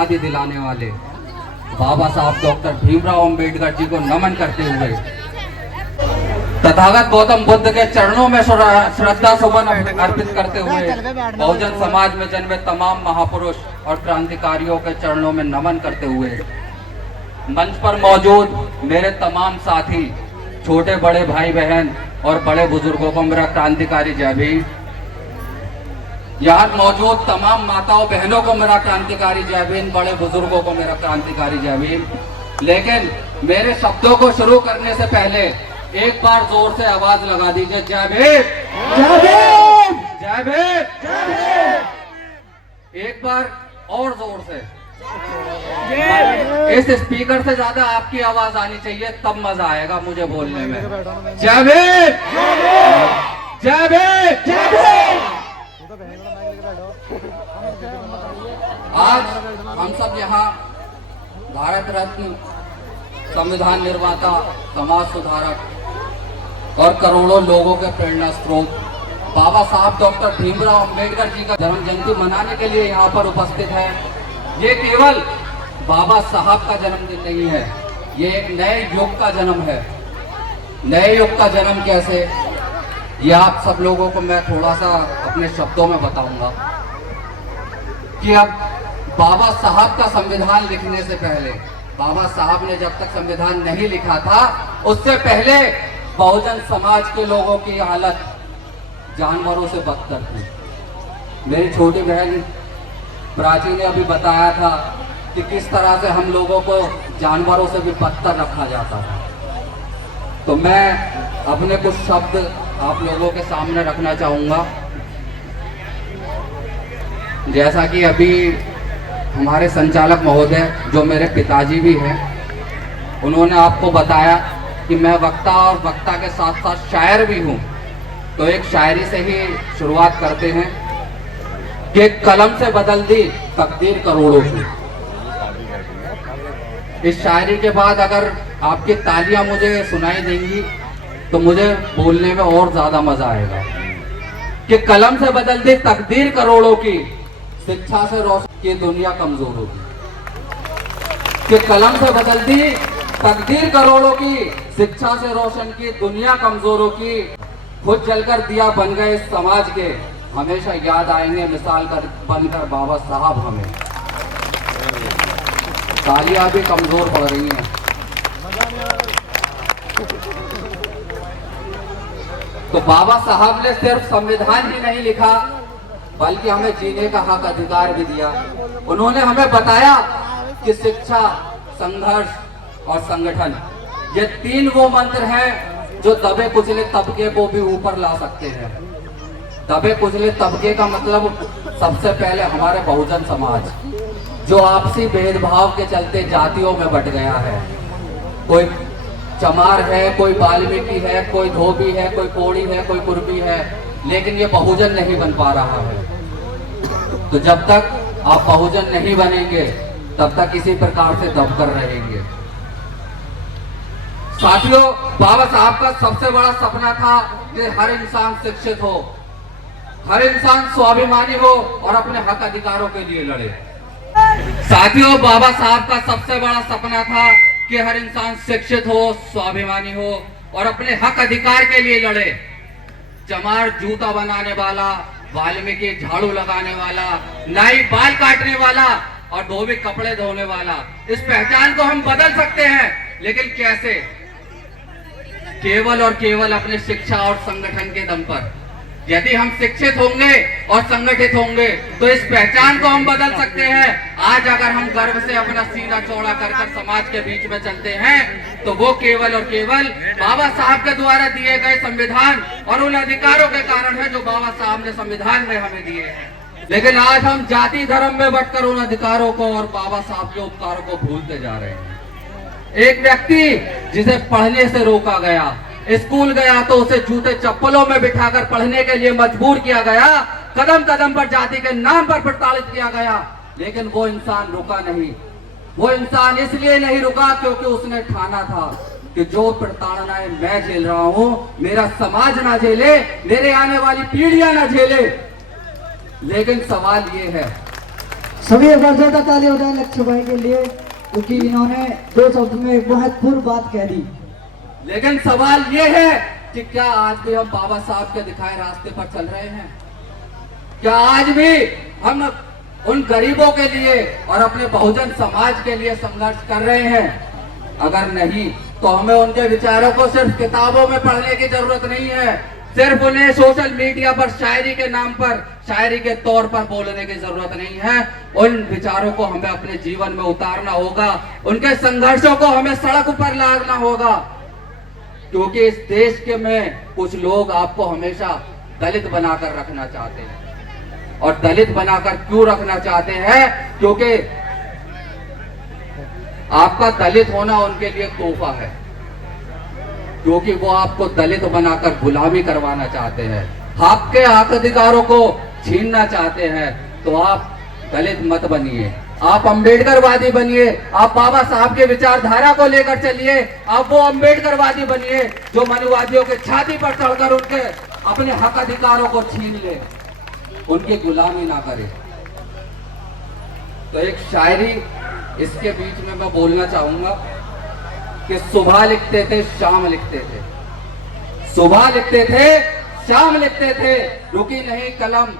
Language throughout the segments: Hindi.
आदि दिलाने वाले बाबा साहब डॉक्टर भीमराव अंबेडकर जी को नमन करते हुए तथागत गौतम बुद्ध के चरणों में श्रद्धा सुमन अर्पित करते हुए बहुजन समाज में जन्मे तमाम महापुरुष और क्रांतिकारियों के चरणों में नमन करते हुए मंच पर मौजूद मेरे तमाम साथी, छोटे बड़े भाई बहन और बड़े बुजुर्गों को मेरा क्रांतिकारी जय भीम। यहाँ मौजूद तमाम माताओं बहनों को मेरा क्रांतिकारी जय भीम, बड़े बुजुर्गों को मेरा क्रांतिकारी जय भीम। लेकिन मेरे शब्दों को शुरू करने से पहले एक बार जोर से आवाज लगा दीजिए, जय भीम, जय भीम, जय भीम, जय भीम। एक बार और जोर से। इस स्पीकर से ज्यादा आपकी आवाज आनी चाहिए, तब मजा आएगा मुझे बोलने में। जय भीम, जय भीम, जय भीम। आज हम सब यहाँ भारत रत्न, संविधान निर्माता, समाज सुधारक और करोड़ों लोगों के प्रेरणा स्रोत बाबा साहब डॉक्टर भीमराव अंबेडकर जी का जन्म जयंती मनाने के लिए यहाँ पर उपस्थित है। ये केवल बाबा साहब का जन्मदिन नहीं है, ये एक नए युग का जन्म है। नए युग का जन्म कैसे, ये आप सब लोगों को मैं थोड़ा सा अपने शब्दों में बताऊंगा कि अब बाबा साहब का संविधान लिखने से पहले, बाबा साहब ने जब तक संविधान नहीं लिखा था उससे पहले बहुजन समाज के लोगों की हालत जानवरों से बदतर थी। मेरी छोटी बहन प्राची ने अभी बताया था कि किस तरह से हम लोगों को जानवरों से भी बदतर रखा जाता था। तो मैं अपने कुछ शब्द आप लोगों के सामने रखना चाहूँगा। जैसा कि अभी हमारे संचालक महोदय, जो मेरे पिताजी भी हैं, उन्होंने आपको बताया कि मैं वक्ता और वक्ता के साथ साथ शायर भी हूँ। तो एक शायरी से ही शुरुआत करते हैं कि कलम से बदल दी तकदीर करोड़ों की। इस शायरी के बाद अगर आपकी तालियां मुझे सुनाई देंगी तो मुझे बोलने में और ज्यादा मजा आएगा। कि कलम से बदल दी तकदीर करोड़ों की, शिक्षा से रोशन की दुनिया कमजोर होगी। कि कलम से बदल दी तकदीर करोड़ों की, शिक्षा से रोशन की दुनिया कमजोरों की। खुद जलकर दिया बन गए इस समाज के, हमेशा याद आएंगे मिसाल कर बनकर बाबा साहब हमें। तालियां भी कमजोर पड़ रही हैं। तो बाबा साहब ने सिर्फ संविधान ही नहीं लिखा, बल्कि हमें जीने का हक अधिकार भी दिया। उन्होंने हमें बताया कि शिक्षा, संघर्ष और संगठन, ये तीन वो मंत्र हैं जो दबे कुचले तबके को भी ऊपर ला सकते हैं। दबे कुचले तबके का मतलब सबसे पहले हमारे बहुजन समाज, जो आपसी भेदभाव के चलते जातियों में बट गया है। कोई चमार है, कोई वाल्मीकि है, कोई धोबी है, कोई कोड़ी है, कोई कुर्मी है, लेकिन ये बहुजन नहीं बन पा रहा है। तो जब तक आप बहुजन नहीं बनेंगे तब तक इसी प्रकार से दबकर रहेंगे। साथियों, बाबा साहब का सबसे बड़ा सपना था कि हर इंसान शिक्षित हो, हर इंसान स्वाभिमानी हो और अपने हक अधिकारों के लिए लड़े। साथियों, बाबा साहब का सबसे बड़ा सपना था कि हर इंसान शिक्षित हो, स्वाभिमानी हो और अपने हक अधिकार के लिए लड़े। चमार जूता बनाने वाला, वाल्मीकि झाड़ू लगाने वाला, नाई बाल काटने वाला और धोबी कपड़े धोने वाला, इस पहचान को हम बदल सकते हैं, लेकिन कैसे? केवल और केवल अपने शिक्षा और संगठन के दम पर। यदि हम शिक्षित होंगे और संगठित होंगे तो इस पहचान को हम बदल सकते हैं। आज अगर हम गर्व से अपना सीना चौड़ा कर समाज के बीच में चलते हैं तो वो केवल और केवल बाबा साहब के द्वारा दिए गए संविधान और उन अधिकारों के कारण है जो बाबा साहब ने संविधान में हमें दिए हैं। लेकिन आज हम जाति धर्म में बटकर उन अधिकारों को और बाबा साहब के उपकारों को भूलते जा रहे हैं। एक व्यक्ति जिसे पढ़ने से रोका गया, स्कूल गया तो उसे जूते चप्पलों में बिठाकर पढ़ने के लिए मजबूर किया गया, कदम कदम पर जाति के नाम पर प्रताड़ित किया गया, लेकिन वो इंसान रुका नहीं। वो इंसान इसलिए नहीं रुका क्योंकि उसने ठाना था कि जो प्रताड़नाएं मैं झेल रहा हूं, मेरा समाज ना झेले, मेरे आने वाली पीढ़ियां ना झेले। लेकिन सवाल ये है सभी एक बार जोरदार ताली हो जाए लक्ष्य भाई के लिए, क्योंकि इन्होंने 2 शब्द में एक महत्वपूर्ण बात कह दी। लेकिन सवाल ये है कि क्या आज भी हम बाबा साहब के दिखाए रास्ते पर चल रहे हैं? क्या आज भी हम उन गरीबों के लिए और अपने बहुजन समाज के लिए संघर्ष कर रहे हैं? अगर नहीं तो हमें उनके विचारों को सिर्फ किताबों में पढ़ने की जरूरत नहीं है, सिर्फ उन्हें सोशल मीडिया पर शायरी के नाम पर, शायरी के तौर पर बोलने की जरूरत नहीं है। उन विचारों को हमें अपने जीवन में उतारना होगा, उनके संघर्षों को हमें सड़क पर लाना होगा, क्योंकि इस देश के में कुछ लोग आपको हमेशा दलित बनाकर रखना चाहते हैं। और दलित बनाकर क्यों रखना चाहते हैं? क्योंकि आपका दलित होना उनके लिए तोहफा है, क्योंकि वो आपको दलित बनाकर गुलामी करवाना चाहते हैं, आपके हक अधिकारों को छीनना चाहते हैं। तो आप दलित मत बनिए, आप अम्बेडकरवादी बनिए, आप बाबा साहब के विचारधारा को लेकर चलिए, आप वो अम्बेडकरवादी बनिए जो मनुवादियों के छाती पर चढ़कर उनके अपने हक अधिकारों को छीन ले, उनकी गुलामी ना करे। तो एक शायरी इसके बीच में मैं बोलना चाहूंगा कि सुबह लिखते थे शाम लिखते थे, सुबह लिखते थे शाम लिखते थे, रुकी नहीं कलम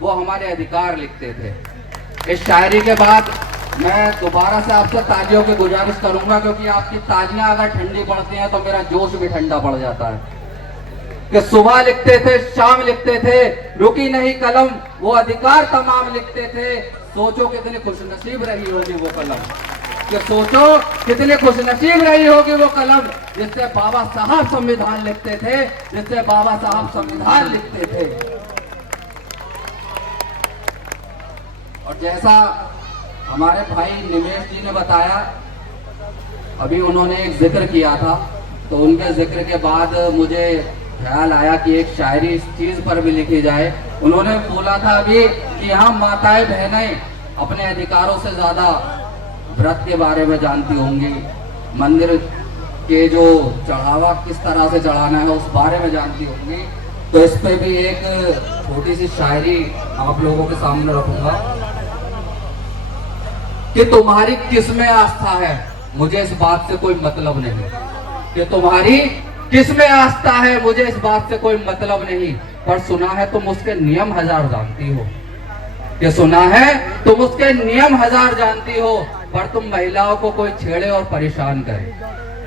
वो हमारे अधिकार लिखते थे। इस शायरी के बाद मैं दोबारा से आपसे तालियों की गुजारिश करूंगा, क्योंकि आपकी तालियां अगर ठंडी पड़ती हैं तो मेरा जोश भी ठंडा पड़ जाता है। कि सुबह लिखते थे शाम लिखते थे, रुकी नहीं कलम वो अधिकार तमाम लिखते थे। सोचो कितनी खुशनसीब रही होगी वो कलम, कि सोचो कितनी खुशनसीब रही होगी वो कलम जिससे बाबा साहब संविधान लिखते थे, जिससे बाबा साहब संविधान लिखते थे। और जैसा हमारे भाई निमेश जी ने बताया, अभी उन्होंने एक जिक्र किया था, तो उनके जिक्र के बाद मुझे ख्याल आया कि एक शायरी इस चीज पर भी लिखी जाए। उन्होंने बोला था अभी कि हम माताएं बहनें अपने अधिकारों से ज्यादा व्रत के बारे में जानती होंगी, मंदिर के जो चढ़ावा किस तरह से चढ़ाना है उस बारे में जानती होंगी। तो इस पे भी एक छोटी सी शायरी आप लोगों के सामने रखूंगा कि तुम्हारी किस में आस्था है मुझे इस बात से कोई मतलब नहीं, कि तुम्हारी किस में आस्था है मुझे इस बात से कोई मतलब नहीं, पर सुना है तुम उसके नियम 1000 जानती हो, कि सुना है तुम उसके नियम 1000 जानती हो, पर तुम महिलाओं को कोई छेड़े और परेशान करे,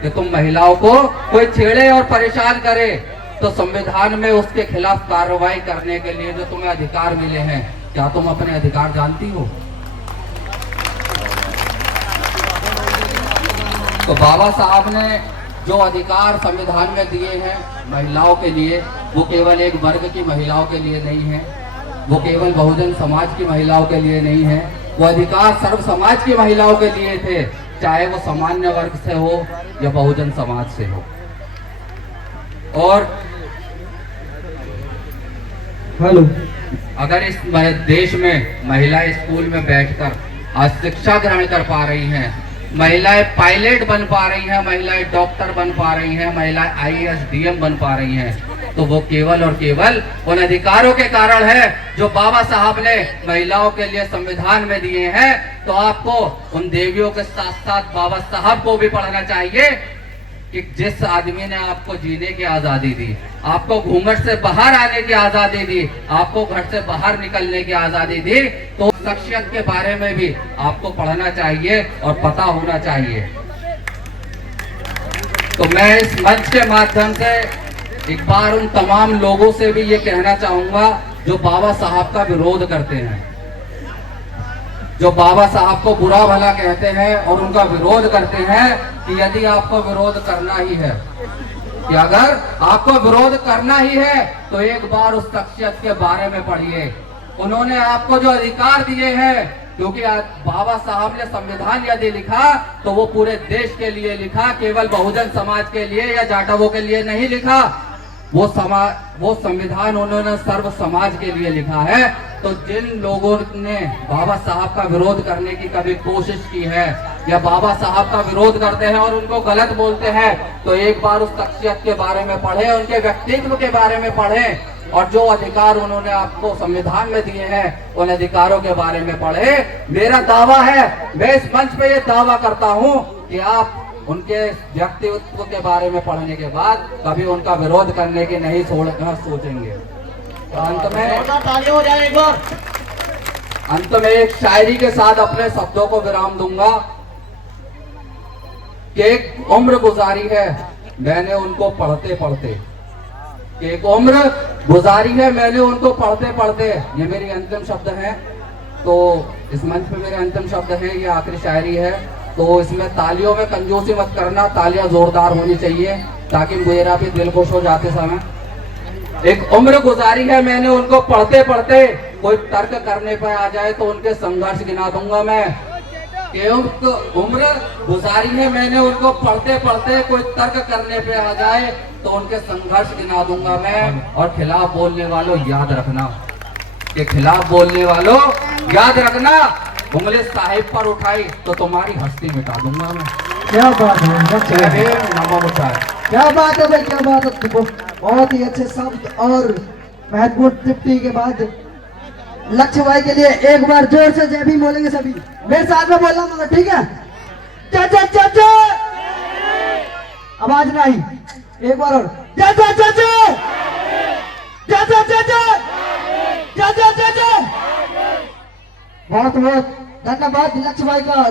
कि तुम महिलाओं को कोई छेड़े और परेशान करे तो संविधान में उसके खिलाफ कार्रवाई करने के लिए जो तुम्हें अधिकार मिले हैं, क्या तुम अपने अधिकार जानती हो? तो बाबा साहब ने जो अधिकार संविधान में दिए हैं महिलाओं के लिए, वो केवल एक वर्ग की महिलाओं के लिए नहीं है, वो केवल बहुजन समाज की महिलाओं के लिए नहीं है, वो अधिकार सर्व समाज की महिलाओं के लिए थे, चाहे वो सामान्य वर्ग से हो या बहुजन समाज से हो। और हेलो, अगर इस देश में महिलाएं स्कूल में बैठकर आज शिक्षा ग्रहण कर पा रही हैं, महिलाएं पायलट बन पा रही हैं, महिलाएं डॉक्टर बन पा रही हैं, महिलाएं आईएएस डीएम बन पा रही हैं, तो वो केवल और केवल उन अधिकारों के कारण है जो बाबा साहब ने महिलाओं के लिए संविधान में दिए हैं। तो आपको उन देवियों के साथ साथ बाबा साहब को भी पढ़ना चाहिए कि जिस आदमी ने आपको जीने की आजादी दी, आपको घूंघट से बाहर आने की आजादी दी, आपको घर से बाहर निकलने की आजादी दी, तो शख्सियत के बारे में भी आपको पढ़ना चाहिए और पता होना चाहिए। तो मैं इस मंच के माध्यम से एक बार उन तमाम लोगों से भी ये कहना चाहूंगा जो बाबा साहब का विरोध करते हैं, जो बाबा साहब को बुरा भला कहते हैं और उनका विरोध करते हैं, कि यदि आपको विरोध करना ही है, कि अगर आपको विरोध करना ही है तो एक बार उस शख्सियत के बारे में पढ़िए, उन्होंने आपको जो अधिकार दिए हैं, क्योंकि बाबा साहब ने संविधान यदि लिखा तो वो पूरे देश के लिए लिखा, केवल बहुजन समाज के लिए या जाटवों के लिए नहीं लिखा, वो संविधान उन्होंने सर्व समाज के लिए लिखा है। तो जिन लोगों ने बाबा साहब का विरोध करने की कभी कोशिश की है या बाबा साहब का विरोध करते हैं और उनको गलत बोलते हैं, तो एक बार उस शख्सियत के बारे में पढ़ें, उनके व्यक्तित्व के बारे में पढ़ें और जो अधिकार उन्होंने आपको संविधान में दिए हैं उन अधिकारों के बारे में पढ़े। मेरा दावा है, मैं इस मंच पे ये दावा करता हूं कि आप उनके व्यक्तित्व के बारे में पढ़ने के बाद कभी उनका विरोध करने की नहीं सोचेंगे। तो अंत में एक शायरी के साथ अपने शब्दों को विराम दूंगा कि एक उम्र गुजारी है मैंने उनको पढ़ते पढ़ते, एक उम्र गुजारी है मैंने उनको पढ़ते पढ़ते। ये मेरी अंतिम शब्द हैं, तो इस मंच पे मेरे अंतिम शब्द हैं, ये आखिरी शायरी है। तो इसमें तालियों में कंजूसी मत करना, तालियां जोरदार होनी चाहिए ताकि मेरा भी दिल खुश हो जाते समय। एक उम्र गुजारी है मैंने उनको पढ़ते पढ़ते, कोई तर्क करने पर आ जाए तो उनके संघर्ष गिना दूंगा मैं। एक उम्र गुजारी है मैंने उनको पढ़ते पढ़ते, कोई तर्क करने पे आ जाए तो उनके संघर्ष गिना दूंगा मैं। और खिलाफ बोलने वालों याद रखना, के खिलाफ बोलने वालों याद रखना, उंगली साहिब पर उठाई तो तुम्हारी हस्ती मिटा दूंगा मैं। क्या बात है, जय भीम, नमो बुद्धाय। क्या बात है भाई, क्या बात है। बहुत ही अच्छे शब्द और महत्वपूर्ण टिप्पणी के बाद लक्ष्य भाई के लिए एक बार जोर से जय भीम बोलेंगे सभी। मेरे साथ में बोलना मगर, ठीक है? जय जय जय जय, आवाज नहीं, एक बार और जय जय जय जय, जय जय जय जय, जय जय जय जय। बहुत बहुत धन्यवाद लक्ष्य भाई का।